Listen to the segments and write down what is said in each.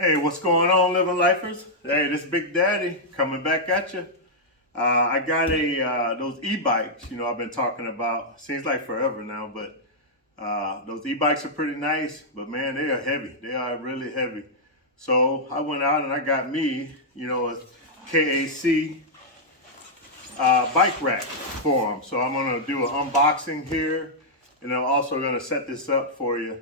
Hey, what's going on, living lifers? Hey, this Big Daddy coming back at you. I got those e-bikes. I've been talking about. Seems like forever now, but those e-bikes are pretty nice. But man, they are heavy. They are really heavy. So I went out and I got me, a KAC bike rack for them. So I'm gonna do an unboxing here, and I'm also gonna set this up for you.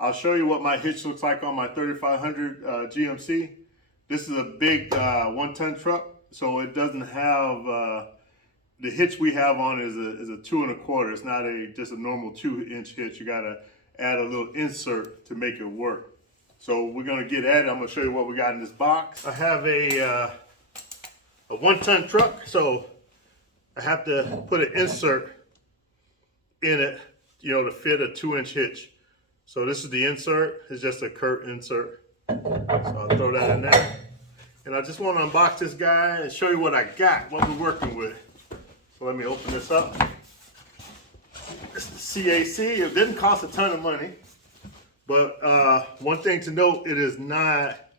I'll show you what my hitch looks like on my 3500 GMC. This is a big 1-ton truck, so it doesn't have the hitch we have on is a 2 1/4. It's not just a normal 2-inch hitch. You gotta add a little insert to make it work. So we're gonna get at it. I'm gonna show you what we got in this box. I have a 1-ton truck, so I have to put an insert in it, to fit a 2-inch hitch. So this is the insert. It's just a curt insert. So I'll throw that in there. And I just want to unbox this guy and show you what I got, what we're working with. So let me open this up. This is the KAC. It didn't cost a ton of money. But one thing to note, it is not,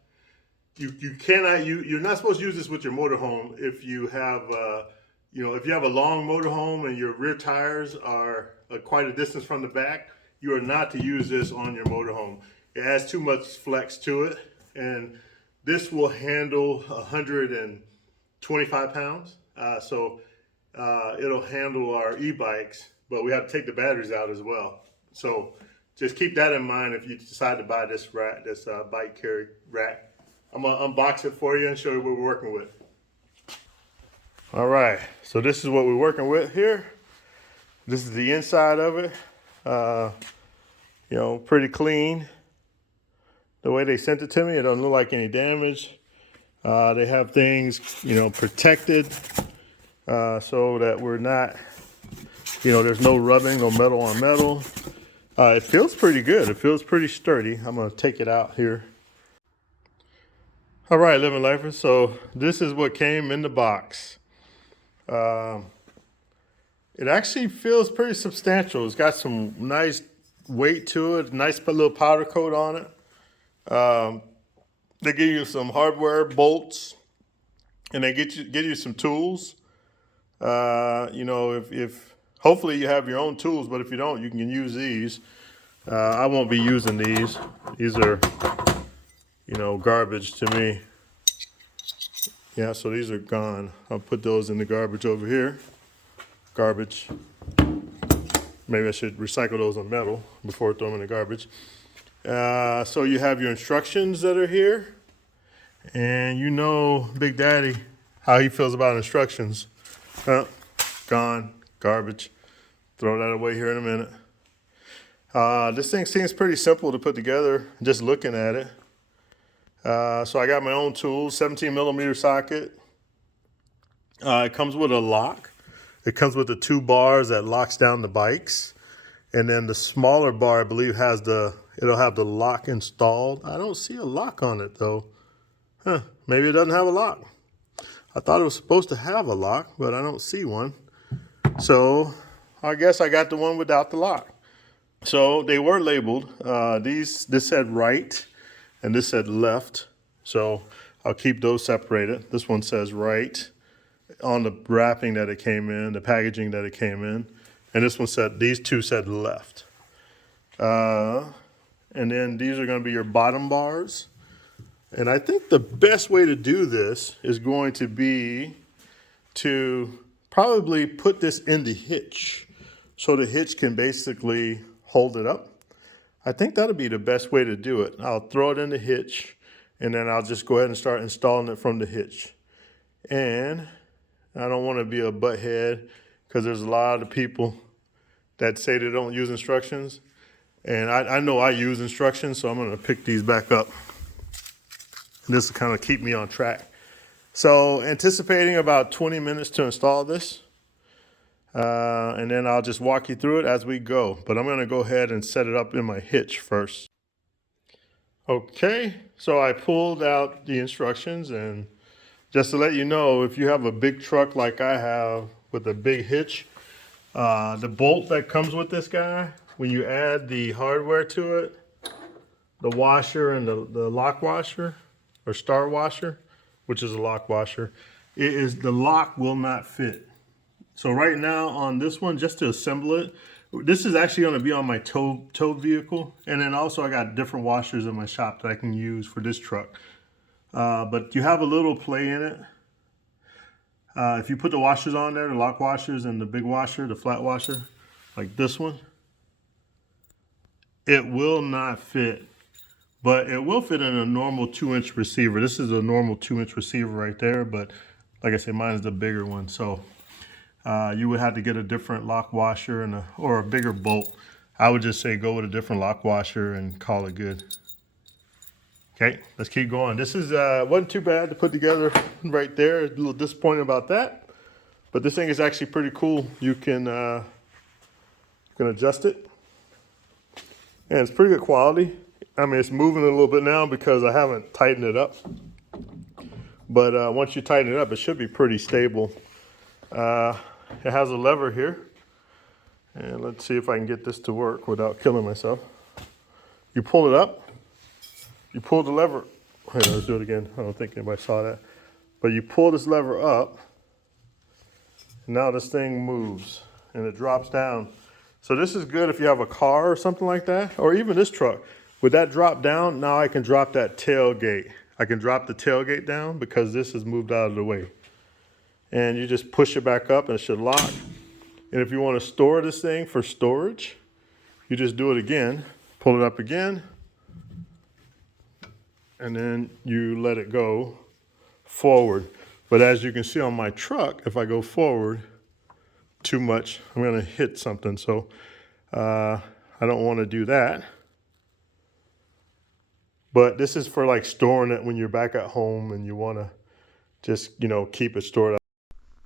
you're not supposed to use this with your motorhome if you have, if you have a long motorhome and your rear tires are quite a distance from the back, you are not to use this on your motorhome. It has too much flex to it, and this will handle 125 pounds. So it'll handle our e-bikes, but we have to take the batteries out as well. So just keep that in mind if you decide to buy this rack, this bike carry rack. I'm gonna unbox it for you and show you what we're working with. All right, so this is what we're working with here. This is the inside of it. Pretty clean. The way they sent it to me, it doesn't look like any damage. They have things, protected so that we're not, there's no rubbing, no metal on metal. It feels pretty good. It feels pretty sturdy. I'm gonna take it out here. All right, living lifers. So this is what came in the box. It actually feels pretty substantial. It's got some nice weight to it, nice little powder coat on it. They give you some hardware bolts, and they give you some tools. If hopefully you have your own tools, but if you don't, you can use these. I won't be using these. These are, garbage to me. Yeah, so these are gone. I'll put those in the garbage over here. Garbage. Maybe I should recycle those on metal before I throw them in the garbage. So you have your instructions that are here. And Big Daddy, how he feels about instructions. Gone, garbage. Throw that away here in a minute. This thing seems pretty simple to put together, just looking at it. So I got my own tools, 17mm socket. It comes with a lock. It comes with the 2 bars that locks down the bikes. And then the smaller bar, I believe, it'll have the lock installed. I don't see a lock on it though. Maybe it doesn't have a lock. I thought it was supposed to have a lock, but I don't see one. So I guess I got the one without the lock. So they were labeled. This said right and this said left. So I'll keep those separated. This one says right on the wrapping that it came in, the packaging that it came in. And this one these two said left. And then these are gonna be your bottom bars. And I think the best way to do this is going to be to probably put this in the hitch so the hitch can basically hold it up. I think that'll be the best way to do it. I'll throw it in the hitch and then I'll just go ahead and start installing it from the hitch. And I don't want to be a butthead because there's a lot of people that say they don't use instructions. And I know I use instructions, so I'm going to pick these back up. And this will kind of keep me on track. So anticipating about 20 minutes to install this. And then I'll just walk you through it as we go. But I'm going to go ahead and set it up in my hitch first. Okay, so I pulled out the instructions, and just to let you know, if you have a big truck like I have with a big hitch, the bolt that comes with this guy, when you add the hardware to it, the washer and the lock washer or star washer, which is a lock washer, the lock will not fit. So right now on this one, just to assemble it, this is actually going to be on my tow vehicle. And then also I got different washers in my shop that I can use for this truck. But you have a little play in it. If you put the washers on there, the lock washers and the big washer, the flat washer, like this one, it will not fit. But it will fit in a normal 2-inch receiver. This is a normal 2-inch receiver right there. But like I said, mine is the bigger one. So you would have to get a different lock washer and or a bigger bolt. I would just say go with a different lock washer and call it good. Okay, let's keep going. This is wasn't too bad to put together right there. A little disappointed about that, but this thing is actually pretty cool. You can adjust it, and it's pretty good quality. I mean, it's moving a little bit now because I haven't tightened it up. But once you tighten it up, it should be pretty stable. It has a lever here, and let's see if I can get this to work without killing myself. You pull it up, you pull the lever. Wait, let's do it again. I don't think anybody saw that. But you pull this lever up, and now this thing moves, and it drops down. So this is good if you have a car or something like that, or even this truck. With that drop down, now I can drop that tailgate. I can drop the tailgate down because this is moved out of the way. And you just push it back up and it should lock. And if you want to store this thing for storage, you just do it again, pull it up again, and then you let it go forward. But as you can see on my truck, if I go forward too much, I'm going to hit something. So I don't want to do that. But this is for like storing it when you're back at home and you want to just, keep it stored up.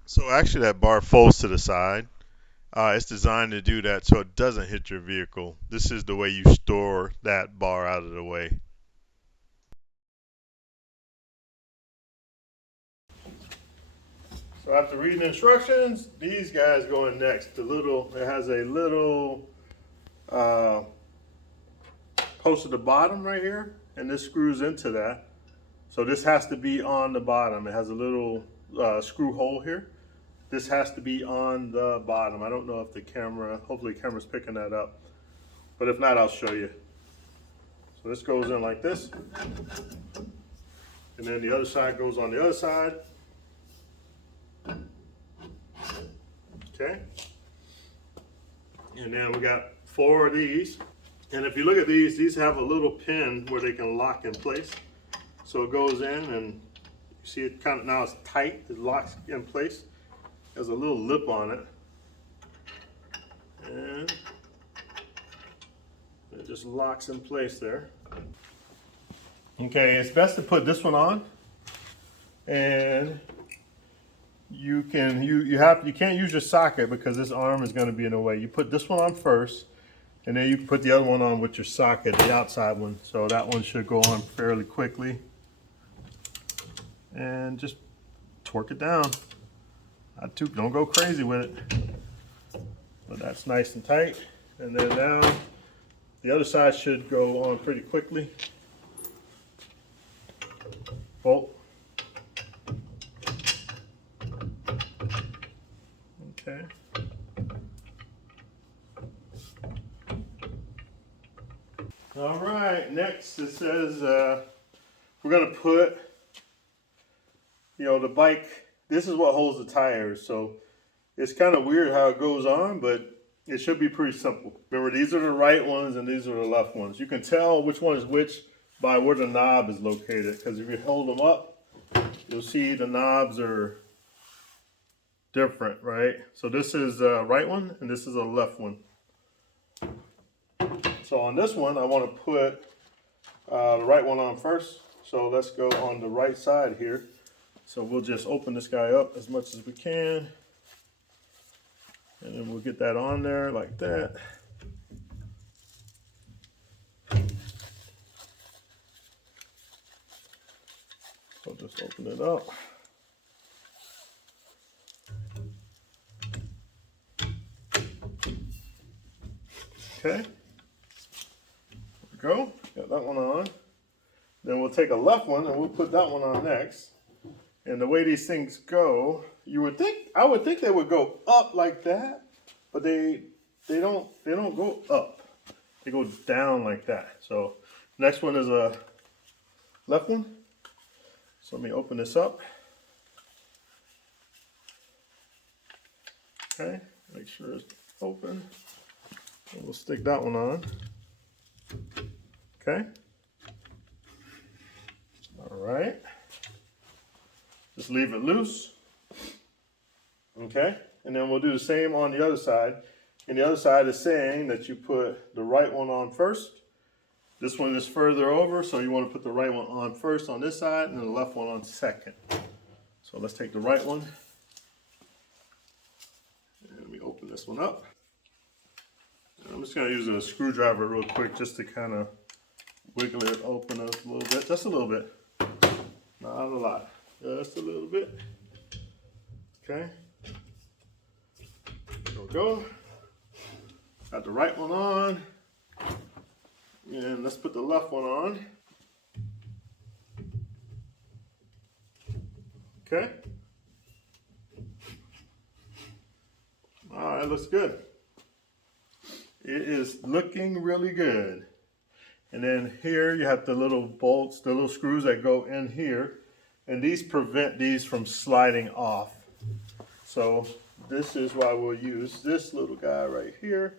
So actually that bar folds to the side. It's designed to do that so it doesn't hit your vehicle. This is the way you store that bar out of the way. So after reading the instructions, these guys go in next. It has a little post at the bottom right here, and this screws into that. So this has to be on the bottom. It has a little screw hole here. This has to be on the bottom. I don't know if hopefully the camera's picking that up. But if not, I'll show you. So this goes in like this. And then the other side goes on the other side. Okay. And then we got 4 of these. And if you look at these have a little pin where they can lock in place. So it goes in and you see it now it's tight, it locks in place. There's a little lip on it. And it just locks in place there. Okay, it's best to put this one on. And you can't use your socket because this arm is going to be in the way. You put this one on first, and then you can put the other one on with your socket, the outside one. So that one should go on fairly quickly. And just torque it down. Don't go crazy with it. But that's nice and tight. And then now the other side should go on pretty quickly. Bolt. Okay. All right, next it says we're going to put, the bike, this is what holds the tires. So it's kind of weird how it goes on, but it should be pretty simple. Remember, these are the right ones and these are the left ones. You can tell which one is which by where the knob is located, because if you hold them up, you'll see the knobs are different, right? So this is a right one and this is a left one. So on this one, I want to put the right one on first. So let's go on the right side here. So we'll just open this guy up as much as we can. And then we'll get that on there like that. So just open it up. Okay. There we go. Got got that one on. Then we'll take a left one and we'll put that one on next. And the way these things go, I would think they would go up like that, but they don't go up. They go down like that. So next one is a left one. So let me open this up. Okay, make sure it's open. And we'll stick that one on. Okay. All right. Just leave it loose. Okay. And then we'll do the same on the other side. And the other side is saying that you put the right one on first. This one is further over, so you want to put the right one on first on this side and the left one on second. So let's take the right one. And let me open this one up. And I'm just going to use a screwdriver real quick just to kind of wiggle it open a little bit. Just a little bit. Not a lot. Just a little bit. Okay. There we go. Got the right one on. And let's put the left one on. Okay. All right, looks good. It is looking really good. And then here you have the little bolts, the little screws that go in here. And these prevent these from sliding off. So this is why we'll use this little guy right here.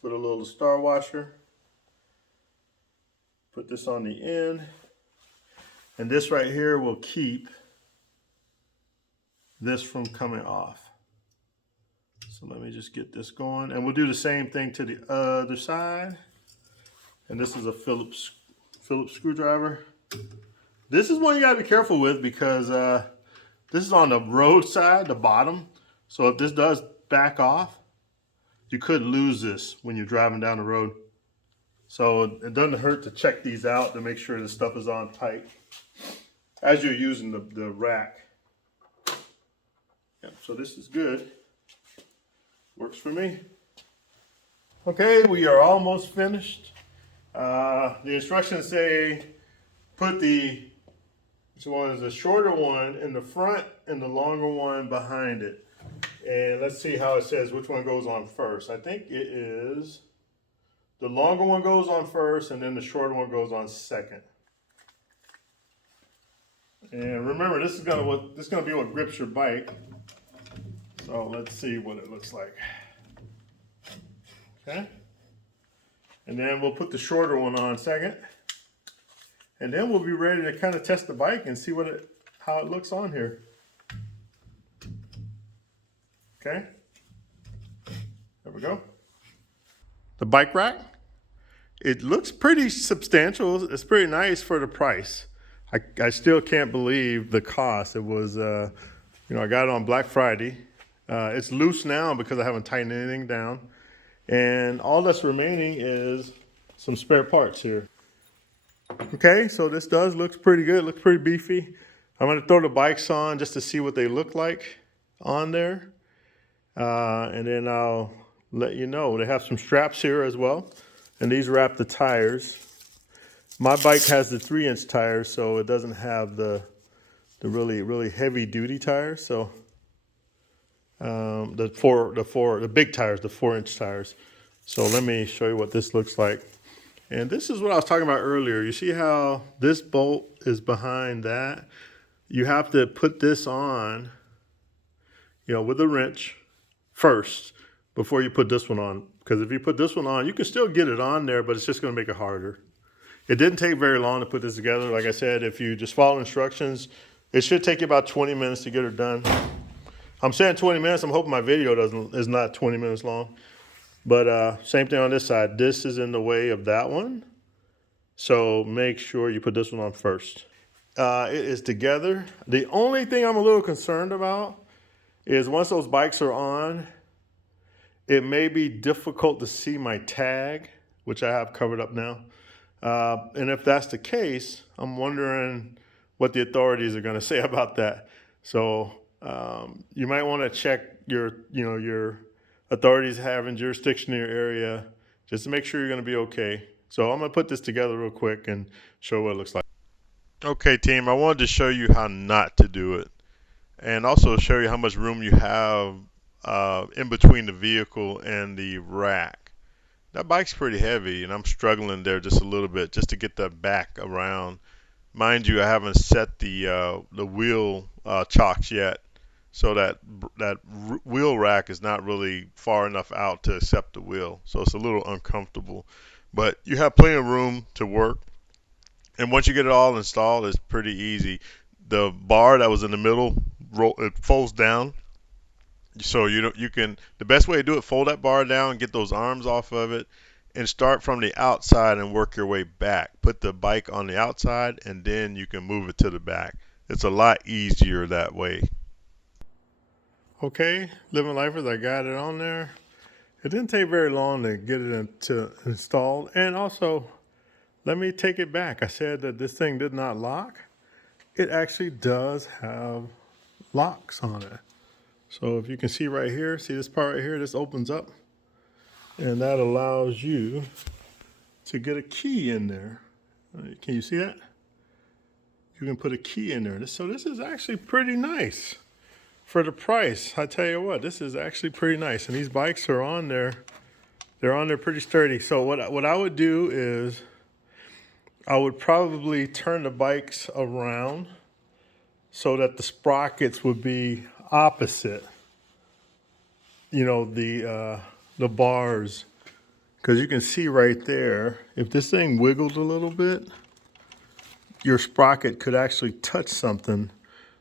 Put a little star washer. Put this on the end. And this right here will keep this from coming off. So let me just get this going. And we'll do the same thing to the other side. And this is a Phillips screwdriver. This is one you gotta be careful with because this is on the road side, the bottom. So if this does back off, you could lose this when you're driving down the road. So it doesn't hurt to check these out to make sure the stuff is on tight as you're using the rack. Yep, so this is good. Works for me. Okay, we are almost finished. The instructions say put which one is the shorter one in the front and the longer one behind it. And let's see how it says which one goes on first. I think it is the longer one goes on first and then the shorter one goes on second. And remember, this is gonna be what grips your bike. So let's see what it looks like. Okay. And then we'll put the shorter one on second. And then we'll be ready to kind of test the bike and see how it looks on here. Okay. There we go. The bike rack. It looks pretty substantial. It's pretty nice for the price. I still can't believe the cost. It was, I got it on Black Friday. It's loose now because I haven't tightened anything down. And all that's remaining is some spare parts here. Okay, so this looks pretty good. It looks pretty beefy. I'm going to throw the bikes on just to see what they look like on there. And then I'll let you know. They have some straps here as well. And these wrap the tires. My bike has the 3-inch tires, so it doesn't have the really heavy duty tires. So the big tires, the 4-inch tires. So let me show you what this looks like. And this is what I was talking about earlier. You see how this bolt is behind that? You have to put this on, with a wrench first before you put this one on. Because if you put this one on, you can still get it on there, but it's just going to make it harder. It didn't take very long to put this together. Like I said, if you just follow instructions, it should take you about 20 minutes to get it done. I'm saying 20 minutes. I'm hoping my video is not 20 minutes long. But same thing on this side. This is in the way of that one. So make sure you put this one on first. It is together. The only thing I'm a little concerned about is once those bikes are on, it may be difficult to see my tag, which I have covered up now. And if that's the case, I'm wondering what the authorities are going to say about that. So you might want to check your authorities having jurisdiction in your area just to make sure you're going to be okay. So I'm gonna put this together real quick and show what it looks like. Okay, team, I wanted to show you how not to do it, and also show you how much room you have in between the vehicle and the rack. That bike's pretty heavy, and I'm struggling there just a little bit just to get the back around. Mind you, I haven't set the wheel chocks yet, so that wheel rack is not really far enough out to accept the wheel, so it's a little uncomfortable. But you have plenty of room to work, and once you get it all installed, it's pretty easy. The bar that was in the middle, it folds down, so you can, the best way to do it, fold that bar down, get those arms off of it, and start from the outside and work your way back. Put the bike on the outside, and then you can move it to the back. It's a lot easier that way. Okay, Living Lifers, I got it on there. It didn't take very long to get it installed. And also, let me take it back. I said that this thing did not lock. It actually does have locks on it. So if you can see right here, see this part right here, this opens up. And that allows you to get a key in there. Can you see that? You can put a key in there. So this is actually pretty nice for the price. I tell you what, this is actually pretty nice. And these bikes are on there. They're on there pretty sturdy. So what I would do is I would probably turn the bikes around so that the sprockets would be opposite, you know, the bars. Because you can see right there, if this thing wiggled a little bit, your sprocket could actually touch something.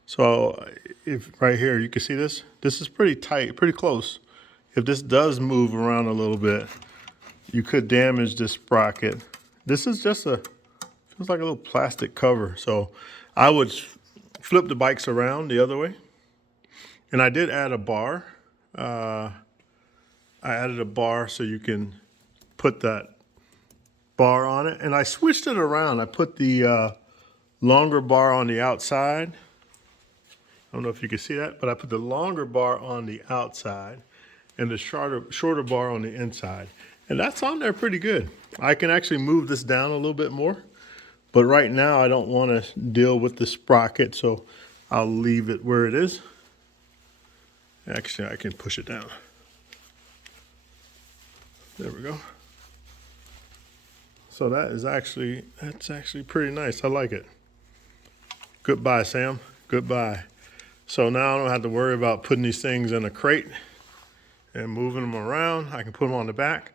So if right here, you can see this is pretty tight, pretty close. If this does move around a little bit, you could damage this sprocket. This is just feels like a little plastic cover. So I would flip the bikes around the other way. And I did add a bar. I added a bar so you can put that bar on it. And I switched it around. I put the longer bar on the outside. I don't know if you can see that, but I put the longer bar on the outside and the shorter bar on the inside. And that's on there pretty good. I can actually move this down a little bit more, but right now I don't want to deal with the sprocket, so I'll leave it where it is. Actually, I can push it down. There we go. So that's actually pretty nice. I like it. Goodbye, Sam. Goodbye. So now I don't have to worry about putting these things in a crate and moving them around. I can put them on the back.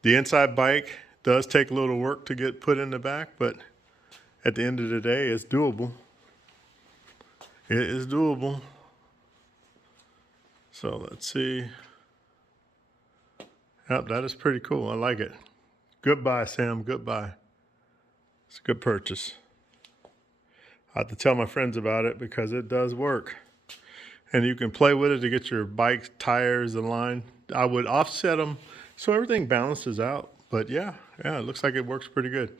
The inside bike does take a little work to get put in the back, but at the end of the day, it's doable. It is doable. So let's see. Yep, that is pretty cool. I like it. Goodbye, Sam. Goodbye. It's a good purchase. I have to tell my friends about it because it does work. And you can play with it to get your bike tires aligned. I would offset them so everything balances out. But yeah, it looks like it works pretty good.